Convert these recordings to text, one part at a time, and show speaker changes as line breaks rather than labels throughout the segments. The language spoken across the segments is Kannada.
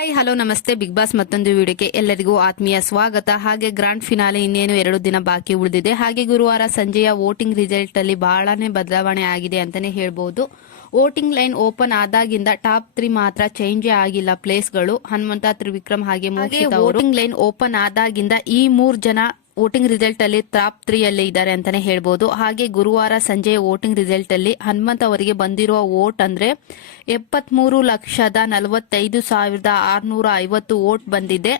Hi hello namaste. Big Boss ಮತ್ತೊಂದು ವಿಡಿಯೋಕ್ಕೆ ಎಲ್ಲರಿಗೂ ಆತ್ಮೀಯ ಸ್ವಾಗತ. ಹಾಗೆ ಗ್ರಾಂಡ್ ಫಿನಾಲೆ ಇನ್ನೇನು ಎರಡು ದಿನ ಬಾಕಿ ಉಳಿದಿದೆ. ಹಾಗೆ ಗುರುವಾರ ಸಂಜೆಯ ವೋಟಿಂಗ್ ರಿಸಲ್ಟ್ ಅಲ್ಲಿ ಬಹಳನೇ ಬದಲಾವಣೆ ಆಗಿದೆ ಅಂತಾನೆ ಹೇಳ್ಬಹುದು ವೋಟಿಂಗ್ ಲೈನ್ ಓಪನ್ ಆದಾಗಿಂದ ಟಾಪ್ ತ್ರೀ ಮಾತ್ರ ಚೇಂಜ್ ಆಗಿಲ್ಲ ಪ್ಲೇಸ್ಗಳು. ಹನುಮಂತ ತ್ರಿವಿಕ್ರಮ್ ಹಾಗೆ ವೋಟಿಂಗ್ ಲೈನ್ ಓಪನ್ ಆದಾಗಿಂದ ಈ ಮೂರ್ ಜನ ವೋಟಿಂಗ್ ರಿಸಲ್ಟ್ ಅಲ್ಲಿ ಟಾಪ್ ತ್ರೀ ಅಲ್ಲಿ ಇದ್ದಾರೆ ಅಂತಾನೆ ಹೇಳ್ಬೋದು. ಹಾಗೆ ಗುರುವಾರ ಸಂಜೆ ವೋಟಿಂಗ್ ರಿಸಲ್ಟ್ ಅಲ್ಲಿ ಹನುಮಂತ್ ಅವರಿಗೆ ಬಂದಿರುವ ವೋಟ್ ಅಂದ್ರೆ ಎಪ್ಪತ್ಮೂರು ಲಕ್ಷದ ನಲವತ್ತೈದು ಸಾವಿರದ ಆರ್ನೂರ ಐವತ್ತು ವೋಟ್ ಬಂದಿದೆ.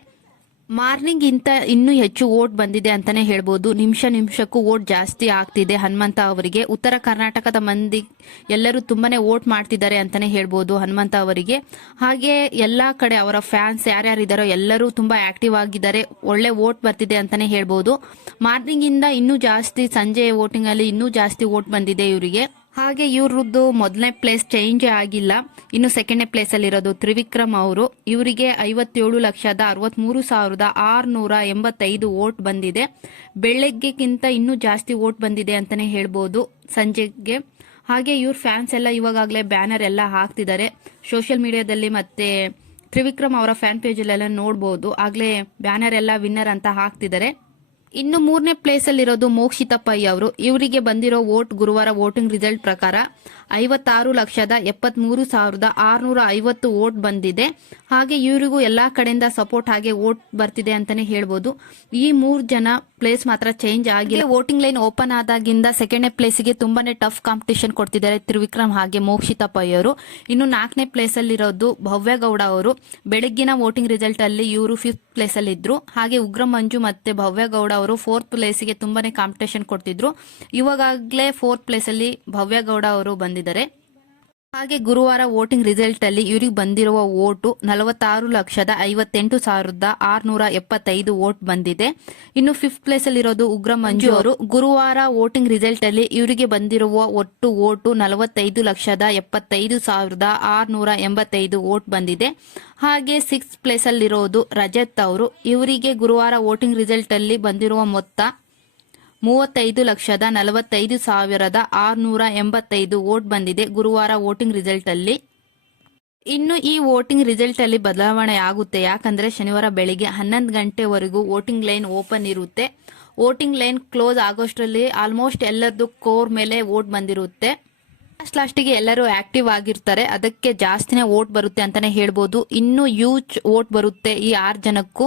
ಮಾರ್ನಿಂಗ್ ಇಂತ ಇನ್ನೂ ಹೆಚ್ಚು ವೋಟ್ ಬಂದಿದೆ ಅಂತಾನೆ ಹೇಳ್ಬೋದು. ನಿಮಿಷ ನಿಮಿಷಕ್ಕೂ ವೋಟ್ ಜಾಸ್ತಿ ಆಗ್ತಿದೆ. ಹನುಮಂತ ಅವರಿಗೆ. ಉತ್ತರ ಕರ್ನಾಟಕದ ಮಂದಿ ಎಲ್ಲರೂ ತುಂಬಾನೇ ವೋಟ್ ಮಾಡ್ತಿದ್ದಾರೆ ಅಂತಾನೆ ಹೇಳ್ಬೋದು ಹನುಮಂತ ಅವರಿಗೆ. ಹಾಗೆ ಎಲ್ಲಾ ಕಡೆ ಅವರ ಫ್ಯಾನ್ಸ್ ಯಾರ್ಯಾರಿದ್ದಾರೋ ಎಲ್ಲರೂ ತುಂಬಾ ಆಕ್ಟಿವ್ ಆಗಿದ್ದಾರೆ. ಒಳ್ಳೆ ವೋಟ್ ಬರ್ತಿದೆ ಅಂತಾನೆ ಹೇಳ್ಬೋದು. ಮಾರ್ನಿಂಗ್ ಇಂದ ಇನ್ನೂ ಜಾಸ್ತಿ ಸಂಜೆ ವೋಟಿಂಗ್ ಅಲ್ಲಿ ಇನ್ನೂ ಜಾಸ್ತಿ ವೋಟ್ ಬಂದಿದೆ ಇವರಿಗೆ. ಹಾಗೆ ಇವ್ರದ್ದು ಮೊದಲನೇ ಪ್ಲೇಸ್ ಚೇಂಜ್ ಆಗಿಲ್ಲ. ಇನ್ನು ಸೆಕೆಂಡ್ನೇ ಪ್ಲೇಸ್ ಅಲ್ಲಿ ಇರೋದು ತ್ರಿವಿಕ್ರಮ್ ಅವರು. ಇವರಿಗೆ ಐವತ್ತೇಳು ಲಕ್ಷದ ಅರವತ್ಮೂರು ಸಾವಿರದ ಆರುನೂರ ಎಂಬತ್ತೈದು ವೋಟ್ ಬಂದಿದೆ. ಬೆಳಗ್ಗೆಗಿಂತ ಇನ್ನೂ ಜಾಸ್ತಿ ವೋಟ್ ಬಂದಿದೆ ಅಂತಾನೆ ಹೇಳ್ಬೋದು ಸಂಜೆಗೆ. ಹಾಗೆ ಇವ್ರ ಫ್ಯಾನ್ಸ್ ಎಲ್ಲ ಇವಾಗಲೇ ಬ್ಯಾನರ್ ಎಲ್ಲ ಹಾಕ್ತಿದ್ದಾರೆ. ಸೋಷಿಯಲ್ ಮೀಡಿಯಾದಲ್ಲಿ ಮತ್ತೆ ತ್ರಿವಿಕ್ರಮ್ ಅವರ ಫ್ಯಾನ್ ಪೇಜಲ್ಲೆಲ್ಲ ನೋಡ್ಬೋದು. ಆಗ್ಲೇ ಬ್ಯಾನರ್ ಎಲ್ಲ ವಿನ್ನರ್ ಅಂತ ಹಾಕ್ತಿದ್ದಾರೆ. ಇನ್ನು ಮೂರನೇ ಪ್ಲೇಸ್ ಅಲ್ಲಿರೋದು ಮೋಕ್ಷಿತ ಪೈ ಅವರು. ಇವರಿಗೆ ಬಂದಿರೋ ವೋಟ್ ಗುರುವಾರ ವೋಟಿಂಗ್ ರಿಸಲ್ಟ್ ಪ್ರಕಾರ ಐವತ್ತಾರು ಲಕ್ಷದ ಎಪ್ಪತ್ಮೂರು ಸಾವಿರದ ಆರುನೂರ ಐವತ್ತು ವೋಟ್ ಬಂದಿದೆ. ಹಾಗೆ ಇವರಿಗೂ ಎಲ್ಲಾ ಕಡೆಯಿಂದ ಸಪೋರ್ಟ್ ಹಾಗೆ ವೋಟ್ ಬರ್ತಿದೆ ಅಂತಾನೆ ಹೇಳ್ಬೋದು. ಈ ಮೂರ್ ಜನ ಪ್ಲೇಸ್ ಮಾತ್ರ ಚೇಂಜ್ ಆಗಿದೆ ವೋಟಿಂಗ್ ಲೈನ್ ಓಪನ್ ಆದಾಗಿಂದ ಸೆಕೆಂಡ್ನೇ ಪ್ಲೇಸ್ಗೆ ತುಂಬಾನೇ ಟಫ್ ಕಾಂಪಿಟೇಷನ್ ಕೊಡ್ತಿದ್ದಾರೆ ತ್ರಿವಿಕ್ರಮ್ ಹಾಗೆ ಮೋಕ್ಷಿತ ಪೈ ಅವರು. ಇನ್ನು ನಾಲ್ಕನೇ ಪ್ಲೇಸ್ ಅಲ್ಲಿರೋದು ಭವ್ಯಗೌಡ ಅವರು. ಬೆಳಗ್ಗಿನ ವೋಟಿಂಗ್ ರಿಸಲ್ಟ್ ಅಲ್ಲಿ ಇವರು ಫಿಫ್ತ್ ಪ್ಲೇಸ್ ಅಲ್ಲಿ ಇದ್ರು ಹಾಗೆ ಉಗ್ರ ಮಂಜು ಮತ್ತೆ ಭವ್ಯ ಗೌಡ ಅವರು ಫೋರ್ತ್ ಪ್ಲೇಸ್ಗೆ ತುಂಬಾನೇ ಕಾಂಪಿಟೇಷನ್ ಕೊಡ್ತಿದ್ರು. ಇವಾಗಲೇ ಫೋರ್ತ್ ಪ್ಲೇಸ್ ಅಲ್ಲಿ ಭವ್ಯ ಗೌಡ ಅವರು ಬಂದಿದ್ದಾರೆ. ಹಾಗೆ ಗುರುವಾರ ವೋಟಿಂಗ್ ರಿಸಲ್ಟ್ ಅಲ್ಲಿ ಇವರಿಗೆ ಬಂದಿರುವ ವೋಟು ನಲವತ್ತಾರು ಲಕ್ಷದ ಐವತ್ತೆಂಟು ಸಾವಿರದ ಆರ್ನೂರ ಎಪ್ಪತ್ತೈದು ವೋಟ್ ಬಂದಿದೆ. ಇನ್ನು ಫಿಫ್ತ್ ಪ್ಲೇಸ್ ಅಲ್ಲಿ ಇರೋದು ಉಗ್ರ ಮಂಜು ಅವರು ಗುರುವಾರ ವೋಟಿಂಗ್ ರಿಸಲ್ಟ್ ಅಲ್ಲಿ ಇವರಿಗೆ ಬಂದಿರುವ ಒಟ್ಟು ವೋಟು ನಲವತ್ತೈದು ಲಕ್ಷದ ಎಪ್ಪತ್ತೈದು ಸಾವಿರದ ಆರ್ನೂರ ಎಂಬತ್ತೈದು ವೋಟ್ ಬಂದಿದೆ. ಹಾಗೆ ಸಿಕ್ಸ್ತ್ ಪ್ಲೇಸ್ ಅಲ್ಲಿರೋದು ರಜತ್ ಅವರು. ಇವರಿಗೆ ಗುರುವಾರ ವೋಟಿಂಗ್ ರಿಸಲ್ಟ್ ಅಲ್ಲಿ ಬಂದಿರುವ ಮೊತ್ತ ಮೂವತ್ತೈದು ಲಕ್ಷದ ನಲವತ್ತೈದು ಸಾವಿರದ ಆರುನೂರ ಎಂಬತ್ತೈದು ವೋಟ್ ಬಂದಿದೆ. ಗುರುವಾರ ವೋಟಿಂಗ್ ರಿಸಲ್ಟ್ ಅಲ್ಲಿ ಇನ್ನು ಈ ವೋಟಿಂಗ್ ರಿಸಲ್ಟ್ ಅಲ್ಲಿ ಬದಲಾವಣೆ ಆಗುತ್ತೆ ಯಾಕಂದ್ರೆ ಶನಿವಾರ ಬೆಳಿಗ್ಗೆ ಹನ್ನೊಂದು ಗಂಟೆವರೆಗೂ ವೋಟಿಂಗ್ ಲೈನ್ ಓಪನ್ ಇರುತ್ತೆ. ವೋಟಿಂಗ್ ಲೈನ್ ಕ್ಲೋಸ್ ಆಗೋಷ್ಟರಲ್ಲಿ ಆಲ್ಮೋಸ್ಟ್ ಎಲ್ಲರದ್ದು ಕೋರ್ ಮೇಲೆ ವೋಟ್ ಬಂದಿರುತ್ತೆ. ಲಾಸ್ಟ್ ಲಾಸ್ಟಿಗೆ ಎಲ್ಲರೂ ಆಕ್ಟಿವ್ ಆಗಿರ್ತಾರೆ. ಅದಕ್ಕೆ ಜಾಸ್ತಿನೇ ವೋಟ್ ಬರುತ್ತೆ ಅಂತಾನೆ ಹೇಳ್ಬೋದು. ಇನ್ನೂ ಯೂಚ್ ವೋಟ್ ಬರುತ್ತೆ ಈ ಆರು ಜನಕ್ಕೂ.